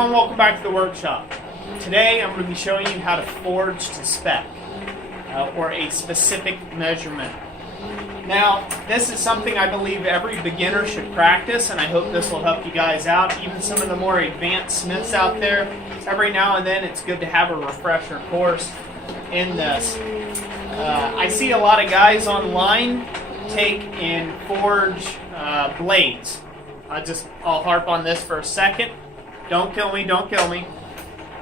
everyone, welcome back to the workshop. Today I'm going to be showing you how to forge to spec, or a specific measurement. Now, this is something I believe every beginner should practice, and I hope this will help you guys out. Even some of the more advanced smiths out there, every now and then it's good to have a refresher course in this. I see a lot of guys online take and forge blades. I'll harp on this for a second. Don't kill me, don't kill me.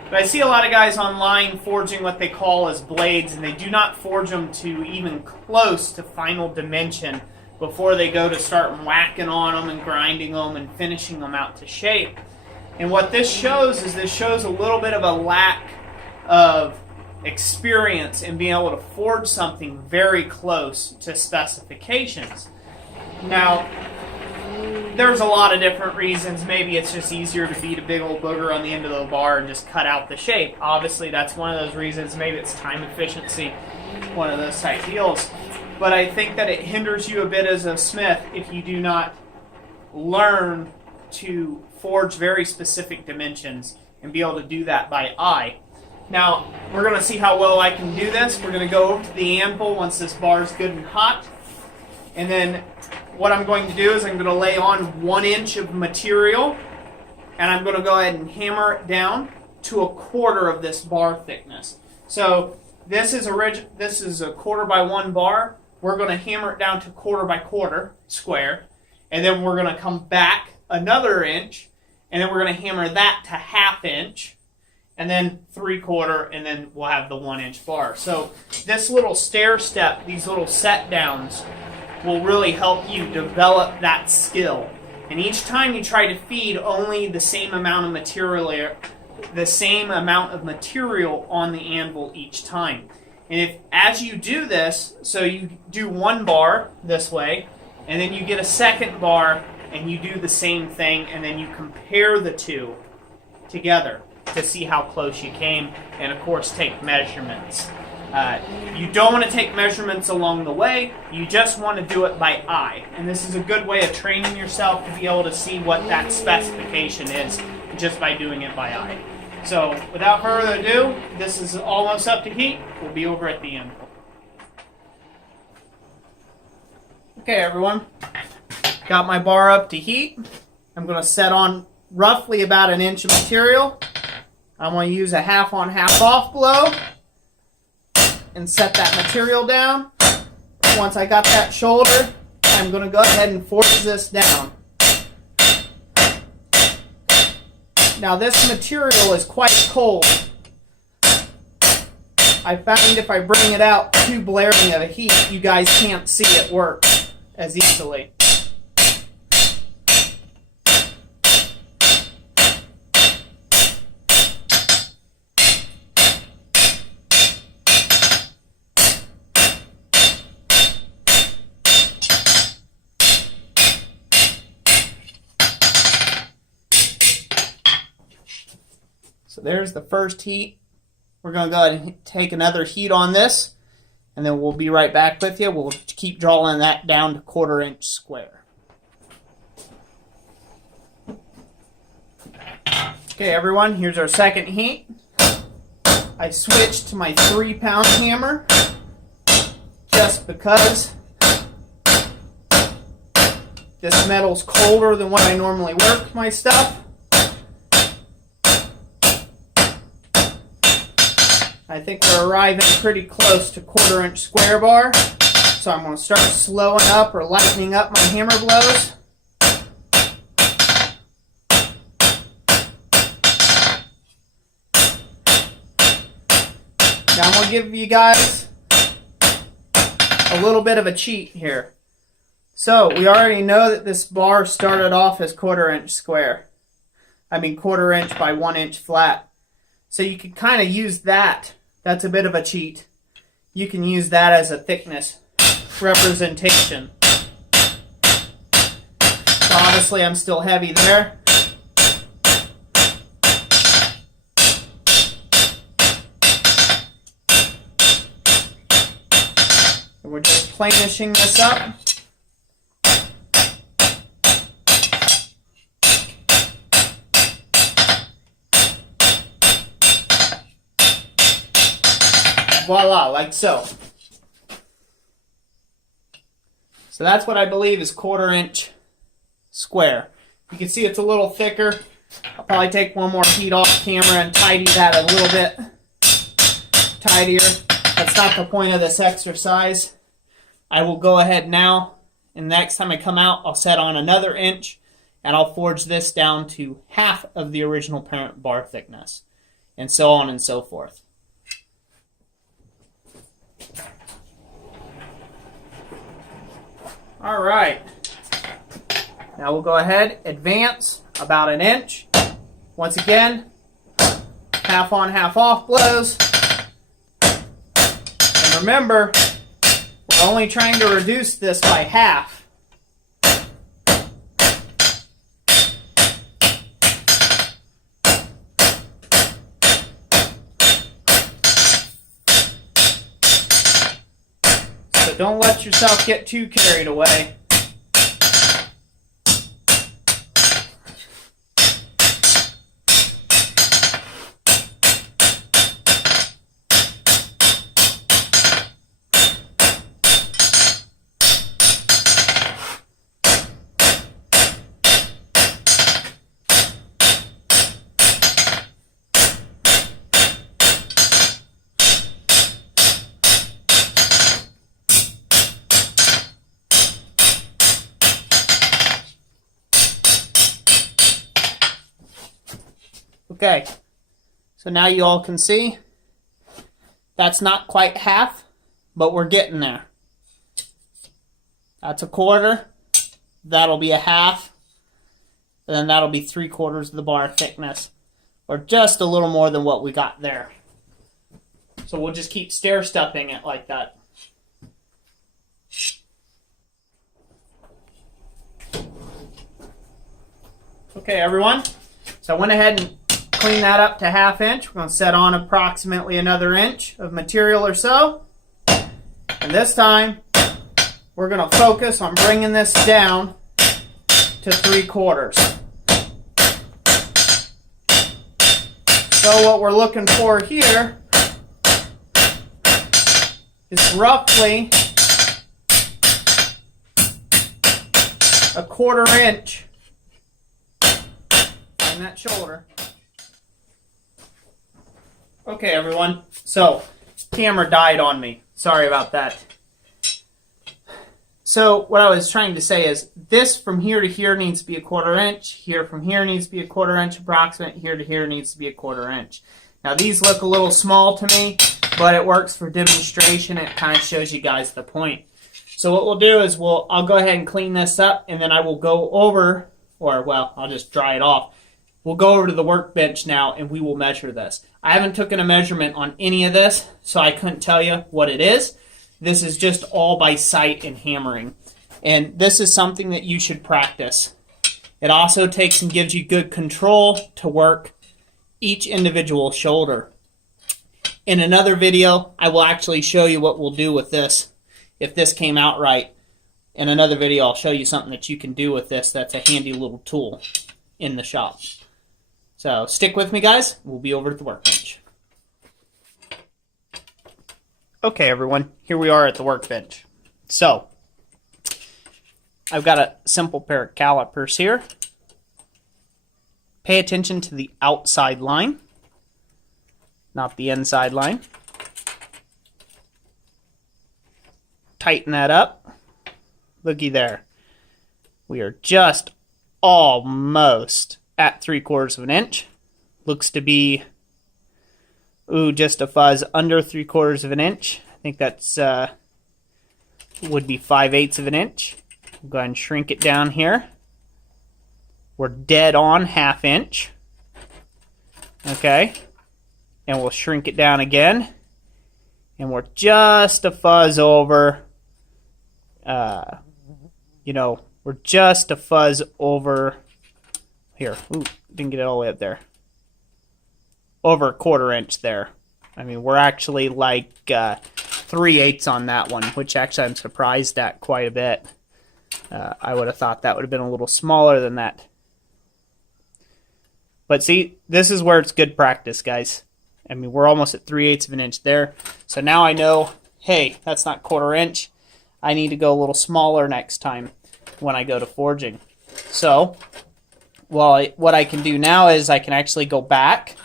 But I see a lot of guys online forging what they call as blades, and they do not forge them to even close to final dimension before they go to start whacking on them and grinding them and finishing them out to shape. And what this shows is a little bit of a lack of experience in being able to forge something very close to specifications. Now, there's a lot of different reasons. Maybe it's just easier to beat a big old booger on the end of the bar and just cut out the shape. Obviously, that's one of those reasons. Maybe it's time efficiency, one of those type deals. But I think that it hinders you a bit as a smith if you do not learn to forge very specific dimensions and be able to do that by eye. Now, we're going to see how well I can do this. We're going to go over to the anvil once this bar is good and hot. And then what I'm going to do is I'm going to lay on 1 inch of material, and I'm going to go ahead and hammer it down to 1/4 of this bar thickness. So this is a 1/4 by 1 bar. We're going to hammer it down to 1/4 by 1/4 square, and then we're going to come back another inch, and then we're going to hammer that to 1/2 inch, and then 3/4, and then we'll have the 1 inch bar. So this little stair step, these little set downs, will really help you develop that skill. And each time you try to feed only the same amount of material on the anvil each time. And as you do this, so you do 1 bar this way, and then you get a second bar, and you do the same thing, and then you compare the two together to see how close you came, and of course take measurements. You don't want to take measurements along the way, you just want to do it by eye. And this is a good way of training yourself to be able to see what that specification is just by doing it by eye. So without further ado, this is almost up to heat. We'll be over at the end. Okay everyone, got my bar up to heat. I'm going to set on roughly about 1 inch of material. I'm going to use a half on half off blow and set that material down. Once I got that shoulder, I'm going to go ahead and force this down. Now this material is quite cold. I found if I bring it out too blaring of a heat, you guys can't see it work as easily. So there's the first heat. We're going to go ahead and take another heat on this, and then we'll be right back with you. We'll keep drawing that down to 1/4 inch square. Okay everyone, here's our second heat. I switched to my 3-pound hammer just because this metal's colder than what I normally work my stuff. I think we're arriving pretty close to 1/4 inch square bar, so I'm going to start slowing up or lightening up my hammer blows. Now I'm going to give you guys a little bit of a cheat here. So we already know that this bar started off as 1/4 inch square. 1/4 inch by 1 inch flat. So you could kind of use that. That's a bit of a cheat. You can use that as a thickness representation. So obviously I'm still heavy there. And we're just planishing this up. voila, like so. So that's what I believe is 1/4 inch square. You can see it's a little thicker. I'll probably take one more heat off camera and tidy that a little bit tidier. That's not the point of this exercise. I will go ahead now, and next time I come out, I'll set on another inch, and I'll forge this down to half of the original parent bar thickness, and so on and so forth. All right. Now we'll go ahead, advance about an inch. Once again, half on, half off blows. And remember, we're only trying to reduce this by half. So don't let yourself get too carried away. Okay, so now you all can see that's not quite half, but we're getting there. That's 1/4, that'll be a half, and then that'll be 3/4 of the bar thickness, or just a little more than what we got there. So we'll just keep stair-stepping it like that. Okay, everyone, so I went ahead and clean that up to 1/2 inch. We're going to set on approximately another inch of material or so. And this time, we're going to focus on bringing this down to 3/4. So what we're looking for here is roughly 1/4 inch on that shoulder. Okay, everyone, so camera died on me. Sorry about that. So what I was trying to say is this from here to here needs to be 1/4 inch. Here from here needs to be 1/4 inch approximate. Here to here needs to be 1/4 inch. Now these look a little small to me, but it works for demonstration. It kind of shows you guys the point. So what we'll do is I'll go ahead and clean this up, and then I will go over, or well, I'll just dry it off. We'll go over to the workbench now, and we will measure this. I haven't taken a measurement on any of this, so I couldn't tell you what it is. This is just all by sight and hammering. And this is something that you should practice. It also takes and gives you good control to work each individual shoulder. In another video, I will actually show you what we'll do with this if this came out right. In another video, I'll show you something that you can do with this that's a handy little tool in the shop. So stick with me, guys. We'll be over at the workbench. Okay, everyone. Here we are at the workbench. So I've got a simple pair of calipers here. Pay attention to the outside line, not the inside line. Tighten that up. Looky there. We are just almost at 3/4 of an inch. Looks to be, just a fuzz under 3/4 of an inch. I think that's would be 5/8 of an inch. Go ahead and shrink it down here. We're dead on 1/2 inch. Okay, and we'll shrink it down again, and we're just a fuzz over. We're just a fuzz over. Here, didn't get it all the way up there. Over 1/4 inch there. I mean, we're actually like 3/8 on that one, which actually I'm surprised at quite a bit. I would have thought that would have been a little smaller than that. But see, this is where it's good practice, guys. I mean, we're almost at 3/8 of an inch there. So now I know, hey, that's not 1/4 inch. I need to go a little smaller next time when I go to forging. So, well, what I can do now is I can actually go back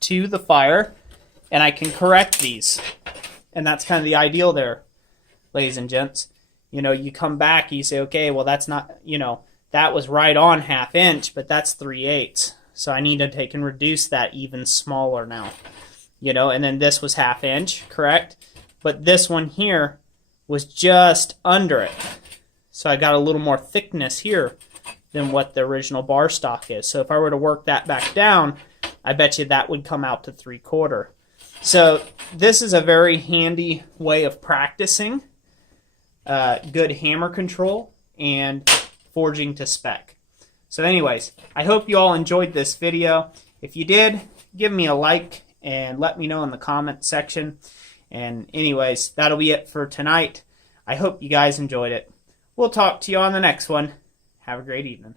to the fire and I can correct these. And that's kind of the ideal there, ladies and gents. You know, you come back, you say, okay, well, that's not, you know, that was right on 1/2 inch, but that's 3/8. So I need to take and reduce that even smaller now. You know, and then this was 1/2 inch, correct? But this one here was just under it. So I got a little more thickness here than what the original bar stock is. So if I were to work that back down, I bet you that would come out to 3/4. So this is a very handy way of practicing good hammer control and forging to spec. So anyways, I hope you all enjoyed this video. If you did, give me a like and let me know in the comment section. And anyways, that'll be it for tonight. I hope you guys enjoyed it. We'll talk to you on the next one. Have a great evening.